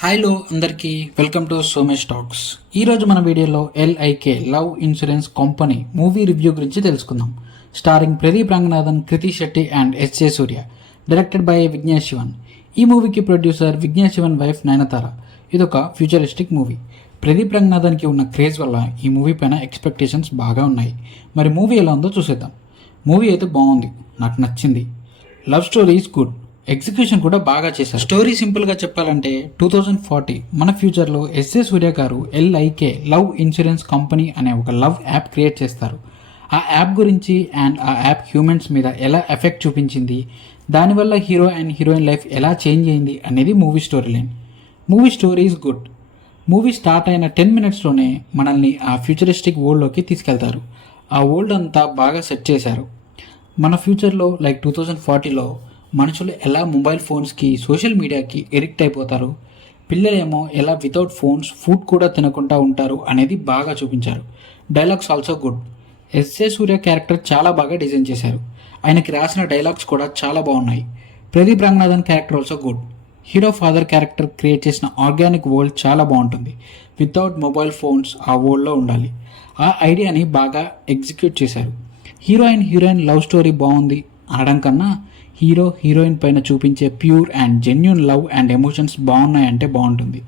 హాయ్లో అందరికీ welcome to Somesh talks. ఈరోజు మన వీడియోలో LIK love insurance company movie review గురించి తెలుసుకుందాం. Starring Pradeep Ranganathan, Krithi Shetty and S J. Suryah. Directed by Vignesh Shivan. ఈ మూవీకి ప్రొడ్యూసర్ విఘ్నేష్ శివన్ వైఫ్ నయనతార. ఇదొక ఫ్యూచరిస్టిక్ మూవీ. ప్రదీప్ రంగనాథన్కి ఉన్న క్రేజ్ వల్ల ఈ మూవీ పైన ఎక్స్పెక్టేషన్స్ బాగా ఉన్నాయి. మరి మూవీ ఎలా ఉందో చూసేద్దాం. మూవీ అయితే బాగుంది, నాకు నచ్చింది. Love story is good, execution కూడా బాగా చేశారు. స్టోరీ సింపుల్గా చెప్పాలంటే 2040 మన ఫ్యూచర్లో ఎస్.జే. సూర్య గారు ఎల్ఐకే లవ్ ఇన్సూరెన్స్ కంపెనీ అనే ఒక లవ్ యాప్ క్రియేట్ చేస్తారు. ఆ యాప్ గురించి అండ్ ఆ యాప్ హ్యూమన్స్ మీద ఎలా ఎఫెక్ట్ చూపించింది, దానివల్ల హీరో అండ్ హీరోయిన్ లైఫ్ ఎలా చేంజ్ అయింది అనేది movie story line. Movie story is good. Movie start అయిన 10 minutesలోనే మనల్ని ఆ ఫ్యూచరిస్టిక్ వరల్డ్లోకి తీసుకెళ్తారు. ఆ వరల్డ్ అంతా బాగా సెట్ చేశారు. మన ఫ్యూచర్లో లైక్ 2040లో మనుషులు ఎలా మొబైల్ ఫోన్స్కి, సోషల్ మీడియాకి ఎడిక్ట్ అయిపోతారు, పిల్లలేమో ఎలా వితౌట్ ఫోన్స్ ఫుడ్ కూడా తినకుండా ఉంటారు అనేది బాగా చూపించారు. Dialogues also good. S J. Surya character చాలా బాగా డిజైన్ చేశారు. ఆయనకి రాసిన డైలాగ్స్ కూడా చాలా బాగున్నాయి. Pradeep Ranganathan character also good. Hero father character create చేసిన ఆర్గానిక్ వరల్డ్ చాలా బాగుంటుంది. వితౌట్ మొబైల్ ఫోన్స్ ఆ వరల్డ్లో ఉండాలి. ఆ ఐడియాని బాగా ఎగ్జిక్యూట్ చేశారు. Hero and heroine love story బాగుంది అనడం కన్నా హీరో హీరోయిన్ పైన చూపించే pure and genuine love and emotions బాగున్నాయంటే బాగుంటుంది.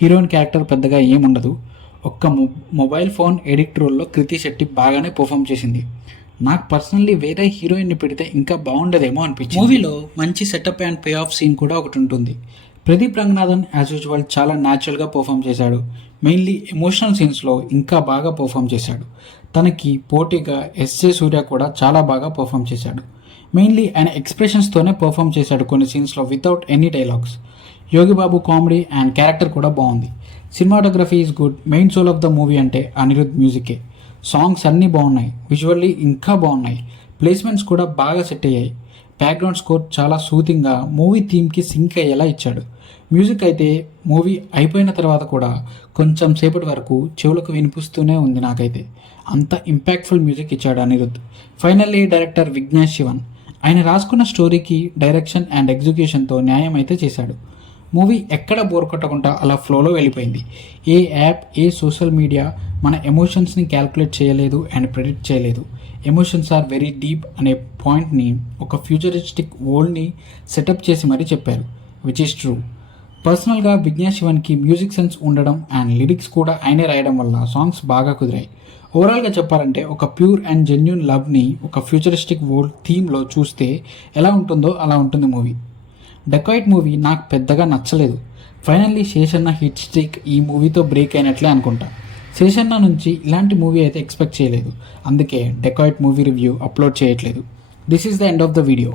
హీరోయిన్ క్యారెక్టర్ పెద్దగా ఏముండదు. ఒక్క మొబైల్ ఫోన్ ఎడిక్ట్ రోల్లో కృతి శెట్టి బాగానే పర్ఫామ్ చేసింది. నాకు పర్సనల్లీ వేరే హీరోయిన్ని పెడితే ఇంకా బాగుండదేమో అనిపించింది. మూవీలో మంచి setup and pay off scene కూడా ఒకటి ఉంటుంది. ప్రదీప్ రంగనాథన్ యాజ్ యూజువల్ చాలా న్యాచురల్గా పర్ఫామ్ చేశాడు. మెయిన్లీ ఎమోషనల్ సీన్స్లో ఇంకా బాగా పర్ఫామ్ చేశాడు. తనకి పోటీగా ఎస్.జే. సూర్య కూడా చాలా బాగా పర్ఫామ్ చేశాడు. మెయిన్లీ ఆయన ఎక్స్ప్రెషన్స్తోనే పర్ఫామ్ చేశాడు కొన్ని సీన్స్లో without any dialogues. Yogi Babu comedy and character కూడా బాగుంది. Cinematography is good. Main soul of the movie అంటే అనిరుద్ మ్యూజికే. సాంగ్స్ అన్నీ బాగున్నాయి. విజువల్లీ ఇంకా బాగున్నాయి. ప్లేస్మెంట్స్ కూడా బాగా సెట్ అయ్యాయి. బ్యాక్గ్రౌండ్ స్కోర్ చాలా సూతింగ్గా మూవీ థీమ్కి సింక్ అయ్యేలా ఇచ్చాడు. మ్యూజిక్ అయితే మూవీ అయిపోయిన తర్వాత కూడా కొంచెం సేపటి వరకు చెవులకు వినిపిస్తూనే ఉంది. నాకైతే అంత ఇంపాక్ట్ఫుల్ మ్యూజిక్ ఇచ్చాడు అనిరుద్. Finally director Vignesh Shivan. ఆయన రాసుకున్న స్టోరీకి డైరెక్షన్ అండ్ ఎగ్జిక్యూషన్తో న్యాయం అయితే చేశాడు. మూవీ ఎక్కడ బోర్ కొట్టకుండా అలా ఫ్లోలో వెళ్ళిపోయింది. ఏ యాప్, ఏ సోషల్ మీడియా మన ఎమోషన్స్ని క్యాల్కులేట్ చేయలేదు అండ్ ప్రెడిక్ట్ చేయలేదు. ఎమోషన్స్ ఆర్ వెరీ డీప్ అనే పాయింట్ని ఒక ఫ్యూచరిస్టిక్ వరల్డ్ని సెటప్ చేసి మరీ చెప్పారు, విచ్ ఈస్ ట్రూ. పర్సనల్గా విఘ్నేష్ శివన్కి మ్యూజిక్ సెన్స్ ఉండడం అండ్ లిరిక్స్ కూడా ఆయనే రాయడం వల్ల సాంగ్స్ బాగా కుదిరాయి. ఓవరాల్గా చెప్పాలంటే ఒక ప్యూర్ అండ్ జెన్యున్ లవ్ని ఒక ఫ్యూచరిస్టిక్ వరల్డ్ థీమ్లో చూస్తే ఎలా ఉంటుందో అలా ఉంటుంది మూవీ. డెకాయిట్ మూవీ నాకు పెద్దగా నచ్చలేదు. ఫైనల్లీ శేషన్న హిట్ స్ట్రీక్ ఈ మూవీతో బ్రేక్ అయినట్లే అనుకుంటా. శేషన్న నుంచి ఇలాంటి మూవీ అయితే ఎక్స్పెక్ట్ చేయలేదు. అందుకే డెకాయిట్ మూవీ రివ్యూ అప్లోడ్ చేయట్లేదు. This is the end of the video.